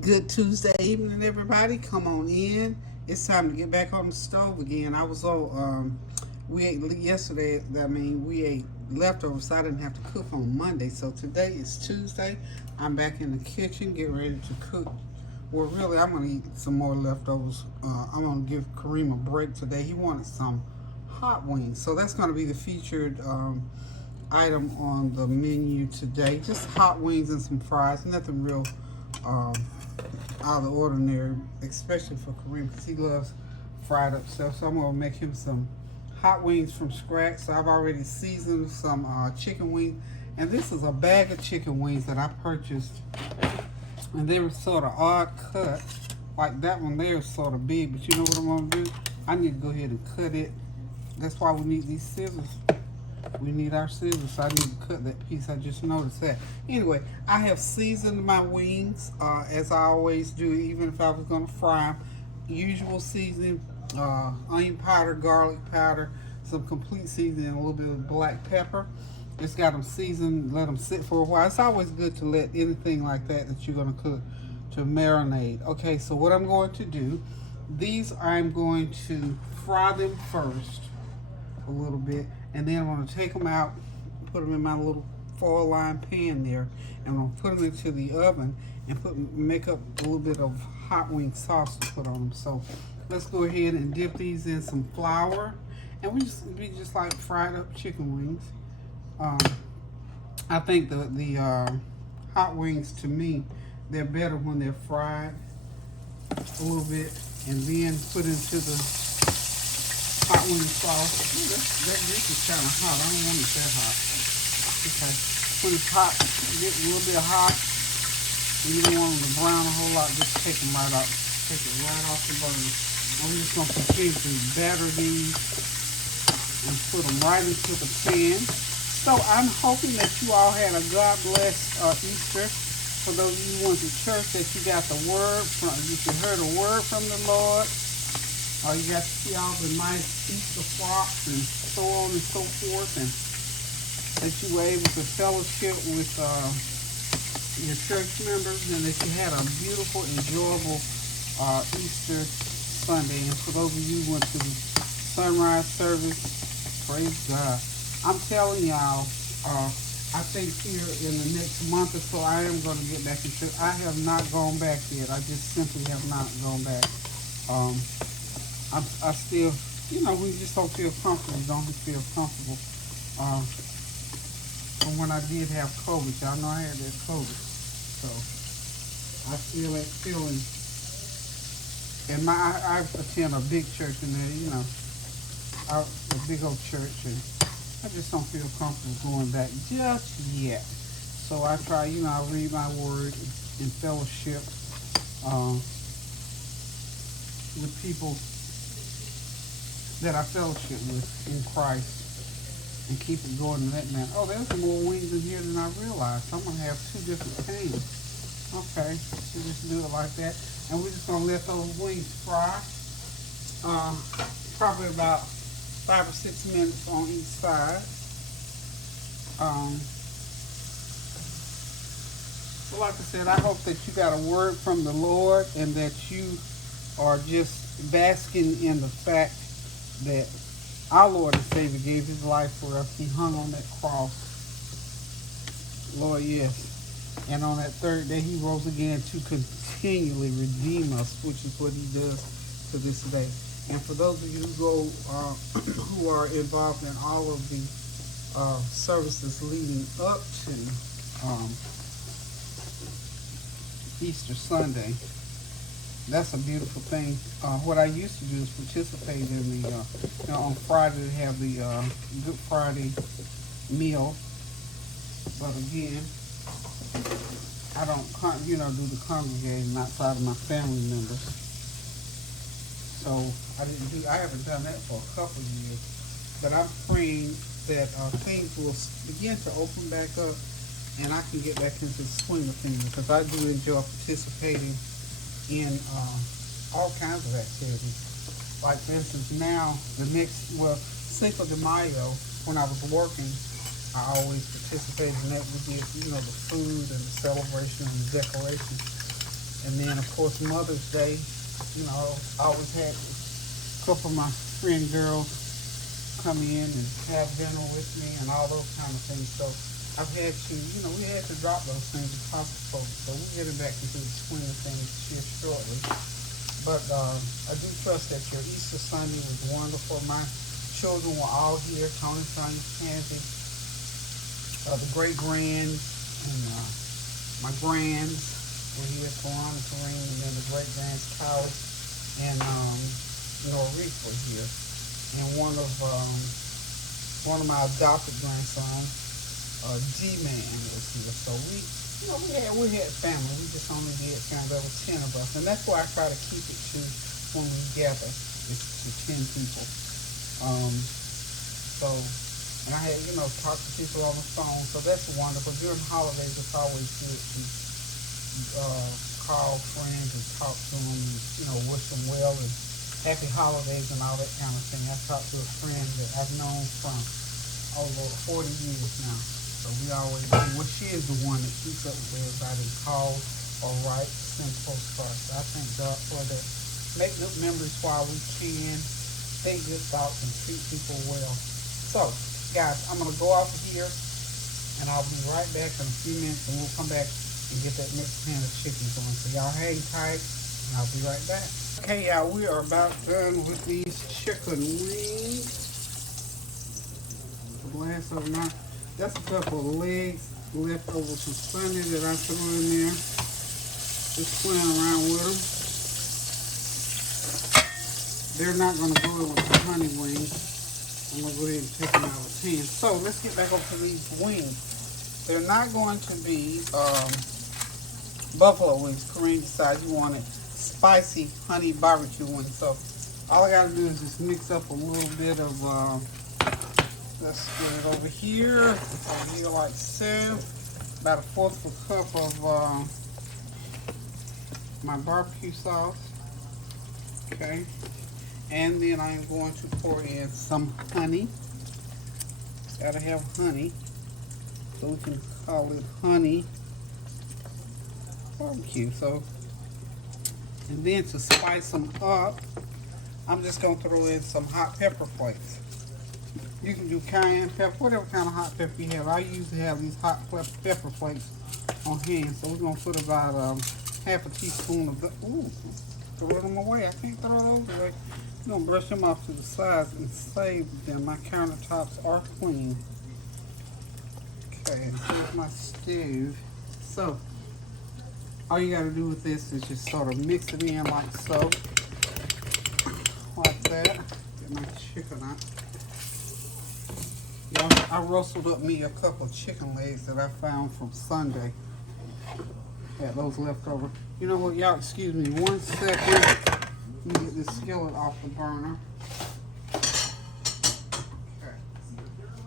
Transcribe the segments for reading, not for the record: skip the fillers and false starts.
Good Tuesday evening, everybody. Come on in. It's time to get back on the stove again. I was on. We ate yesterday. We ate leftovers, so I didn't have to cook on Monday. So today is Tuesday. I'm back in the kitchen, getting ready to cook. Well, really, I'm gonna eat some more leftovers. I'm gonna give Kareem a break today. He wanted some hot wings, so that's gonna be the featured item on the menu today. Just hot wings and some fries. Nothing real. Um, Out of the ordinary, especially for Kareem because he loves fried up stuff. So I'm gonna make him some hot wings from scratch. So I've already seasoned some chicken wings, and this is a bag of chicken wings that I purchased, and they were sort of odd cut. Like that one there is sort of big, but you know what I'm gonna do? I need to go ahead and cut it. That's why we need these scissors. We need our scissors, so I need to cut that piece. I just noticed that. Anyway, I have seasoned my wings as I always do, even if I was going to fry them. Usual seasoning, onion powder, garlic powder, some complete seasoning, and a little bit of black pepper. Just got them seasoned, let them sit for a while. It's always good to let anything like that you're going to cook to marinate. Okay, so what I'm going to do, these I'm going to fry them first a little bit, and then I'm going to take them out, put them in my little foil lined pan there, and I'm going to put them into the oven and make up a little bit of hot wing sauce to put on them. So let's go ahead and dip these in some flour, and we just like fried up chicken wings. I think the hot wings, to me, they're better when they're fried a little bit and then put into the hot wing sauce. Ooh, that grease is kind of hot. I don't want it that hot. Okay. When it's hot, get a little bit hot. And you don't want them to brown a whole lot. Just take them right out. Take it right off the burner. And we're just going to continue to batter these and put them right into the pan. So I'm hoping that you all had a God bless Easter. For those of you who went to church, that you got the word from, you heard a word from the Lord. You got to see all the nice Easter frocks and so on and so forth, and that you were able to fellowship with your church members, and that you had a beautiful, enjoyable Easter Sunday. And for those of you who went to the sunrise service, praise God. I'm telling y'all, I think here in the next month or so, I am going to get back into it. I have not gone back yet. I just simply have not gone back. I still, we just don't feel comfortable. Don't feel comfortable. From when I did have COVID, y'all know I had that COVID. So I feel that feeling. And I attend a big church in there, a big old church, and I just don't feel comfortable going back just yet. So I try, I read my word in fellowship with people that I fellowship with in Christ, and keep it going in that manner. Oh, there's more wings in here than I realized. I'm going to have two different pans. Okay, so just do it like that. And we're just going to let those wings fry. Probably about 5 or 6 minutes on each side. So like I said, I hope that you got a word from the Lord, and that you are just basking in the fact that our Lord and Savior gave his life for us. He hung on that cross. Lord, yes. And on that third day, he rose again to continually redeem us, which is what he does to this day. And for those of you who are involved in all of the services leading up to Easter Sunday, that's a beautiful thing. What I used to do is participate in the, on Friday they have the Good Friday meal. But again, I don't, do the congregating outside of my family members. So I haven't done that for a couple of years. But I'm praying that things will begin to open back up, and I can get back into the swing of things, because I do enjoy participating in all kinds of activities. Like, for instance, now, Cinco de Mayo, when I was working, I always participated in that. We did, the food and the celebration and the decoration. And then, of course, Mother's Day, you know, I always had a couple of my friend girls come in and have dinner with me and all those kind of things. So I've had to, you know, we had to drop those things to talk to folks. So we're getting back into the swing of things here shortly. But I do trust that your Easter Sunday was wonderful. My children were all here, Tony, Sonia, Pansy, the great-grands, and my grands were here, Comeonin, and then the great-grands, Coward, and Norris were here. And one of my adopted grandsons, G-Man, was here. So we had family. We just only did family. There were 10 of us, and that's why I try to keep it to when we gather. It's to 10 people. And I had, you know, talked to people on the phone. So that's wonderful. During holidays, it's always good to call friends and talk to them, and, you know, wish them well and happy holidays and all that kind of thing. I talked to a friend that I've known from over 40 years now. So we always do. Well, she is the one that keeps up with everybody and calls or writes, sends postcards. So I thank God for that. Make good memories while we can. Think good thoughts and treat people well. So, guys, I'm going to go off of here and I'll be right back in a few minutes and we'll come back and get that next pan of chicken going. So y'all hang tight and I'll be right back. Okay, y'all, we are about done with these chicken wings. Blast over now. That's a couple of legs left over from Sunday that I threw in there. Just playing around with them. They're not going to go with the honey wings. I'm going to go ahead and take them out of the pan. So let's get back up to these wings. They're not going to be buffalo wings. Corinne decided you wanted spicy honey barbecue wings. So all I got to do is just mix up a little bit of, let's get it over here. Over here like so. About a fourth of a cup of my barbecue sauce. Okay. And then I'm going to pour in some honey. Gotta have honey. So we can call it honey barbecue. So, and then to spice them up, I'm just gonna throw in some hot pepper flakes. You can do cayenne pepper, whatever kind of hot pepper you have. I usually have these hot pepper flakes on hand. So we're gonna put about half a teaspoon of the, ooh, throw them away. I can't throw those away. I'm gonna brush them off to the sides and save them. My countertops are clean. Okay, here's my stove. So, all you gotta do with this is just sort of mix it in like so. Like that. Get my chicken out. Y'all, I rustled up me a couple of chicken legs that I found from Sunday. Had those left over. You know what, y'all, excuse me 1 second. Let me get this skillet off the burner. Okay.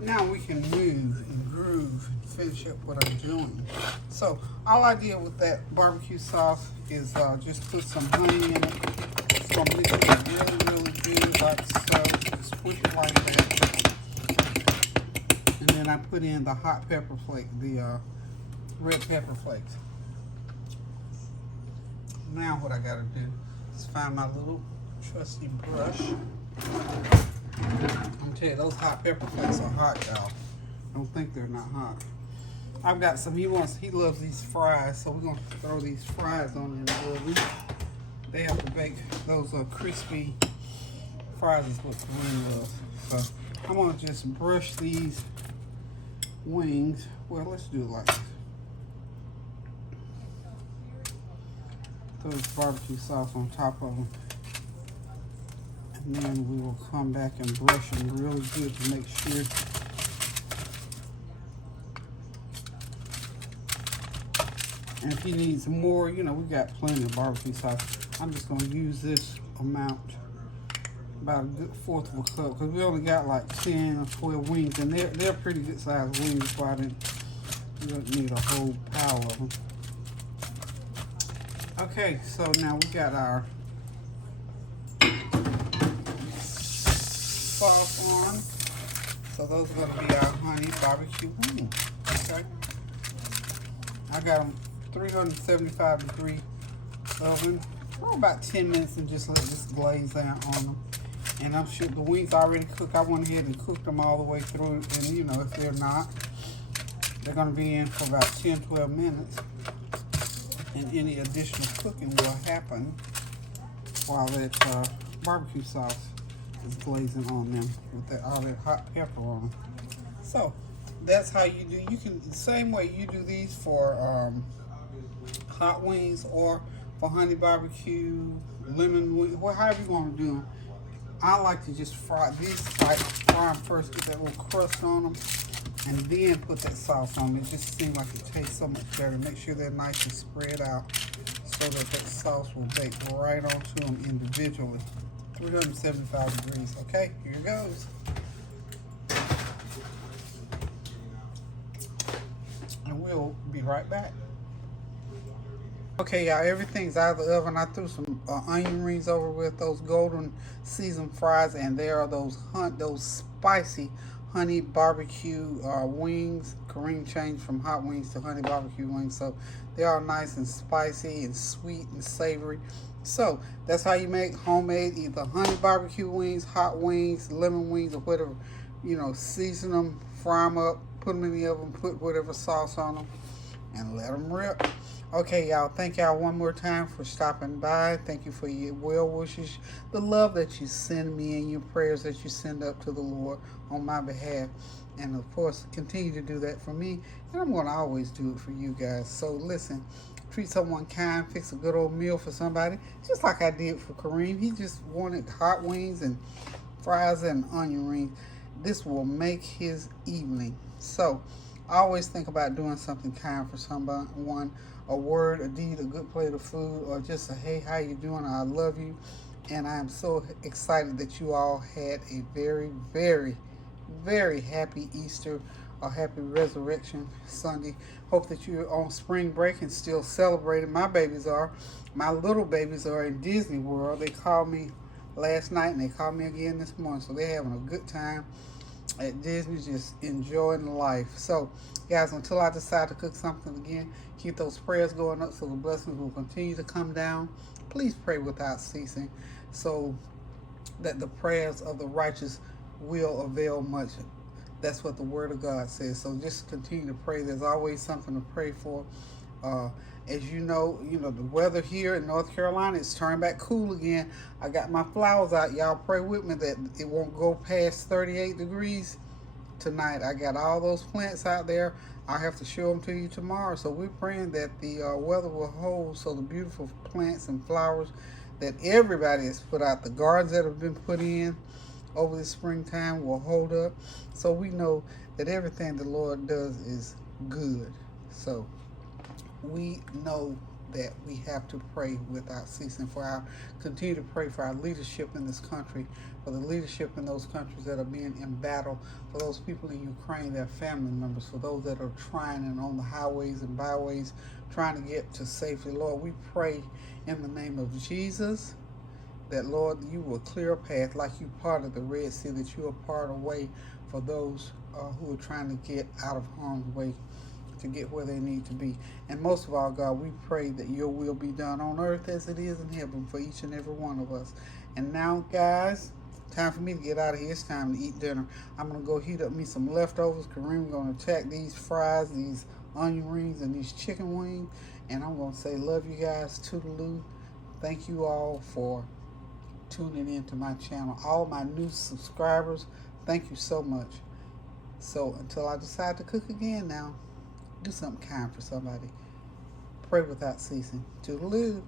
Now we can move and groove and finish up what I'm doing. So all I did with that barbecue sauce is just put some honey in it. It's gonna mix it really good like so. Just put it like that. And then I put in the hot pepper flake, the red pepper flakes. Now what I gotta do is find my little trusty brush. I'm gonna tell you, those hot pepper flakes are hot, y'all. Don't think they're not hot. I've got some, he loves these fries, so we're gonna throw these fries on in the oven. They have to bake those crispy fries is what Corinne loves. So I'm gonna just brush these wings. Well, let's do it like this. Throw this barbecue sauce on top of them. And then we will come back and brush them really good to make sure and if he needs more, you know, we got plenty of barbecue sauce. I'm just going to use this amount, about a good fourth of a cup, because we only got like 10 or 12 wings, and they're pretty good sized wings, so you don't need a whole pile of them. Okay, so now we got our sauce on. So those are going to be our honey barbecue wings. Okay. I got them 375 degree oven for about 10 minutes and just let this glaze out on them. And I'm sure the wings already cooked. I went ahead and cooked them all the way through. And you know, if they're not, they're going to be in for about 10-12 minutes. And any additional cooking will happen while that barbecue sauce is glazing on them with that all that hot pepper on them. So that's how you do. You can the same way you do these for hot wings or for honey barbecue, lemon wings, however you want to do them. I like to just fry these, like fry them first, get that little crust on them, and then put that sauce on them. It just seems like it tastes so much better. Make sure they're nice and spread out so that that sauce will bake right onto them individually. 375 degrees. Okay, here it goes. And we'll be right back. Okay, y'all, everything's out of the oven. I threw some onion rings over with those golden seasoned fries, and there are those spicy honey barbecue wings. Kareem changed from hot wings to honey barbecue wings, so they are nice and spicy and sweet and savory. So that's how you make homemade either honey barbecue wings, hot wings, lemon wings, or whatever. You know, season them, fry them up, put them in the oven, put whatever sauce on them, and let them rip. Okay, y'all, thank y'all one more time for stopping by. Thank you for your well wishes, the love that you send me, and your prayers that you send up to the Lord on my behalf. And of course, continue to do that for me, and I'm going to always do it for you guys. So listen, treat someone kind, fix a good old meal for somebody, just like I did for Kareem. He just wanted hot wings and fries and onion rings. This will make his evening. So I always think about doing something kind for someone, a word, a deed, a good plate of food, or just a hey, how you doing, or I love you. And I am so excited that you all had a very, very, very happy Easter or happy Resurrection Sunday. Hope that you're on spring break and still celebrating. My little babies are in Disney World. They called me last night and they called me again this morning. So they're having a good time at Disney, just enjoying life. So guys, until I decide to cook something again, keep those prayers going up so the blessings will continue to come down. Please pray without ceasing so that the prayers of the righteous will avail much. That's what the word of God says. So just continue to pray. There's always something to pray for. As you know, the weather here in North Carolina is turning back cool again. I got my flowers out. Y'all pray with me that it won't go past 38 degrees tonight. I got all those plants out there. I'll have to show them to you tomorrow. So we're praying that the weather will hold so the beautiful plants and flowers that everybody has put out, the gardens that have been put in over the springtime will hold up. So we know that everything the Lord does is good. So we know that we have to pray without ceasing continue to pray for our leadership in this country, for the leadership in those countries that are being in battle, for those people in Ukraine, their family members, for those that are trying and on the highways and byways trying to get to safety. Lord, we pray in the name of Jesus that, Lord, you will clear a path like you parted the Red Sea, that you will part a way for those who are trying to get out of harm's way to get where they need to be. And most of all, God, we pray that your will be done on earth as it is in heaven for each and every one of us. And now, guys, time for me to get out of here. It's time to eat dinner. I'm going to go heat up me some leftovers. Kareem's going to attack these fries, these onion rings, and these chicken wings. And I'm going to say, love you guys. Toodaloo. Thank you all for tuning in to my channel. All my new subscribers, thank you so much. So until I decide to cook again now, do something kind for somebody. Pray without ceasing. Toodaloo.